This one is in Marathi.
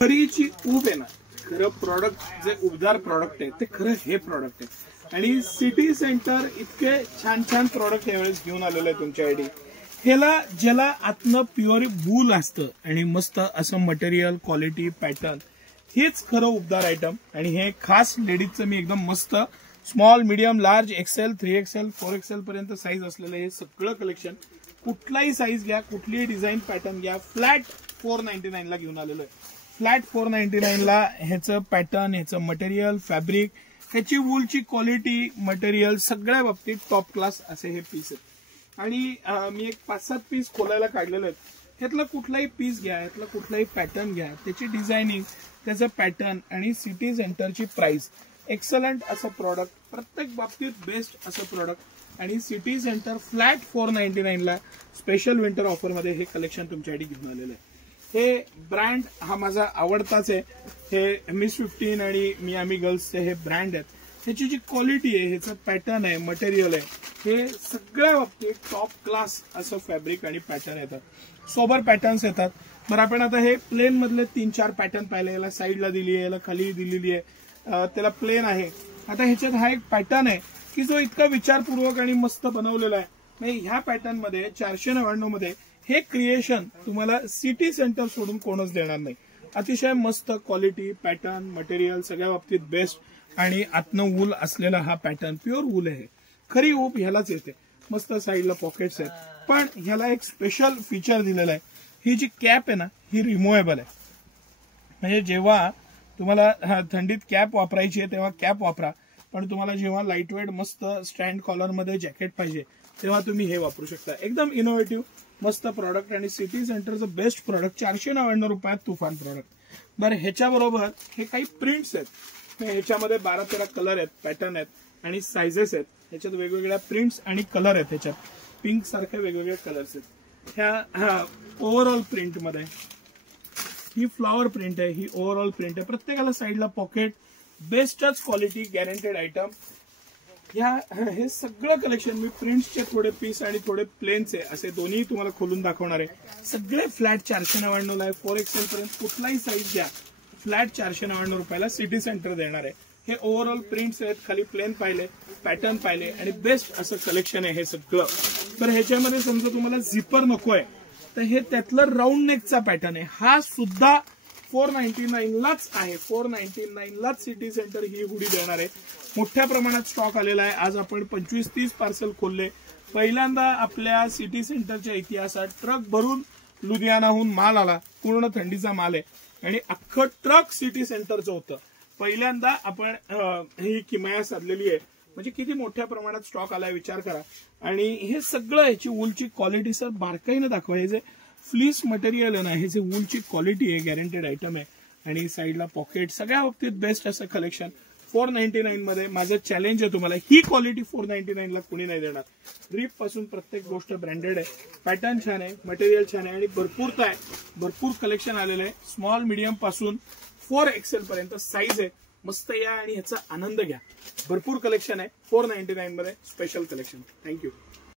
खरीची ऊब आहे ना, खरं प्रॉडक्ट जे उबदार प्रॉडक्ट आहे ते खरं हे प्रॉडक्ट आहे। आणि सिटी सेंटर इतके छान छान प्रॉडक्ट यावेळेस घेऊन आलेलं आहे तुमच्यासाठी। ह्याला ज्याला आतनं प्युअर वूल असतं आणि मस्त असं मटेरियल क्वालिटी पॅटर्न, हेच खरं उबदार आयटम। आणि हे खास लेडीजचं मी एकदम मस्त small medium large XL 3XL 4XL पर्यंत साईज असलेलं हे सगळं कलेक्शन, कुठलाही साईज घ्या, कुठलीही डिझाईन पॅटर्न घ्या, फ्लॅट 499 ला घेऊन आलेलं आहे। फ्लॅट 499 ला ह्याचं पॅटर्न, ह्याचं मटेरियल, फॅब्रिक, ह्याची वूलची क्वालिटी, मटेरियल सगळ्या बाबतीत टॉप क्लास असे हे पीस आहेत। आणि मी एक 5-7 पीस खोलायला काढलेले आहेत। ह्यातला कुठलाही पीस घ्या, ह्यातला कुठलाही पॅटर्न घ्या, त्याची डिझायनिंग, त्याचं पॅटर्न आणि सिटी सेंटरची प्राइस, एक्सलंट असं प्रॉडक्ट, प्रत्येक बाबतीत बेस्ट असं प्रॉडक्ट। आणि सिटी सेंटर फ्लॅट 499 ला स्पेशल विंटर ऑफर मध्ये हे कलेक्शन तुमच्यासाठी घेऊन आलेलं आहे। हे ब्रँड हा माझा आवडताच आहे। हे मिस 15 आणि मियामी गर्ल्सचे हे ब्रँड आहेत। ह्याची जी क्वालिटी आहे, ह्याचं पॅटर्न आहे, मटेरियल आहे, हे सगळ्या बाबतीत टॉप क्लास असं फॅब्रिक आणि पॅटर्न येतात, सोबर पॅटर्न्स येतात। बरं, आपण आता हे प्लेन मधले 3-4 पॅटर्न पाहिले, याला साईडला दिली आहे, याला खाली दिलेली आहे, त्याला प्लेन आहे। आता ह्याच्यात हा एक पॅटर्न आहे की जो इतका विचारपूर्वक आणि मस्त बनवलेला आहे। म्हणजे ह्या पॅटर्न मध्ये 499 मध्ये हे क्रिएशन तुम्हाला सिटी सेंटर सोडून कोणच देणार नाही। अतिशय मस्त क्वालिटी, पॅटर्न, मटेरियल सगळ्या बाबतीत बेस्ट आणि आतनं वूल असलेला हा पॅटर्न, प्युअर वूल आहे। खरी ऊब ह्यालाच येते। मस्त साईडला पॉकेट्स आहेत, पण ह्याला एक स्पेशल फीचर दिलेलं आहे। ही जी कॅप आहे ना, ही रिमूव्हेबल आहे। म्हणजे जेव्हा तुम्हाला थंडीत कॅप वापरायची आहे तेव्हा कॅप वापरा, पण तुम्हाला जेव्हा लाईट वेट मस्त स्टँड कॉलर मध्ये जॅकेट पाहिजे तेव्हा तुम्ही हे वापरू शकता। एकदम इनोव्हेटिव्ह मस्त प्रॉडक्ट आणि सिटी सेंटरचं बेस्ट प्रॉडक्ट, 499 रुपयात तुफान प्रॉडक्ट। बरं, ह्याच्याबरोबर हे काही प्रिंट्स आहेत। ह्याच्यामध्ये 12-13 कलर आहेत, पॅटर्न आहेत आणि सायझेस आहेत। ह्याच्यात वेगवेगळ्या प्रिंट्स आणि कलर आहेत। ह्याच्यात पिंक सारखे वेगवेगळे कलर्स आहेत। ह्या ओव्हरऑल प्रिंट मध्ये ही फ्लॉवर प्रिंट आहे, ही ओव्हरऑल प्रिंट आहे। प्रत्येकाला साईडला पॉकेट, बेस्टच क्वालिटी, गॅरंटेड आयटम। हे सगळं कलेक्शन मी प्रिंट्सचे थोडे पीस आणि थोडे प्लेनचे असे दोन्ही तुम्हाला खोलून दाखवणार आहे। सगळे फ्लॅट 499 ला आहे। 4XL पर्यंत कुठलाही साईज द्या, फ्लॅट 499 रुपयाला सिटी सेंटर देणार आहे। हे ओव्हरऑल प्रिंट्स आहेत, खाली प्लेन पाहिले, पॅटर्न पाहिले आणि बेस्ट असं कलेक्शन आहे हे सगळं। तर ह्याच्यामध्ये समजा तुम्हाला झिपर नकोय तर हे त्यातलं राऊंड नेकचा पॅटर्न आहे, हा सुद्धा 499 लाच आहे। 499 लाच सिटी सेंटर ही हुडी देणार आहे। मोठ्या प्रमाणात स्टॉक आलेला आहे। आज आपण 25-30 पार्सल खोलले। पहिल्यांदा आपल्या सिटी सेंटरच्या इतिहासात ट्रक भरून लुधियानाहून माल आला, पूर्ण थंडीचा माल आहे आणि अख्खं ट्रक सिटी सेंटरचं होतं। पहिल्यांदा आपण ही किमया साधलेली आहे, म्हणजे किती मोठ्या प्रमाणात स्टॉक आलाय विचार करा। आणि हे सगळं ह्याची वूलची क्वालिटी सर बारकाईनं दाखवा। हे जे फ्लीस मटेरियल आहे ना, हे जे वूलची क्वालिटी आहे, गॅरंटेड आयटम आहे आणि साईडला पॉकेट, सगळ्या बाबतीत बेस्ट असं कलेक्शन 499 मध्ये। माझं चॅलेंज आहे तुम्हाला, ही क्वालिटी 499 ला कोणी नाही देणार। ड्रीप पासून प्रत्येक गोष्ट ब्रँडेड आहे, पॅटर्न छान आहे, मटेरियल छान आहे आणि भरपूरता आहे, भरपूर कलेक्शन आलेलं आहे। स्मॉल मीडियम पासून 4XL पर्यंत साईज आहे। मस्त या आणि ह्याचा आनंद घ्या। भरपूर कलेक्शन आहे 499 मध्ये, स्पेशल कलेक्शन। थँक्यू।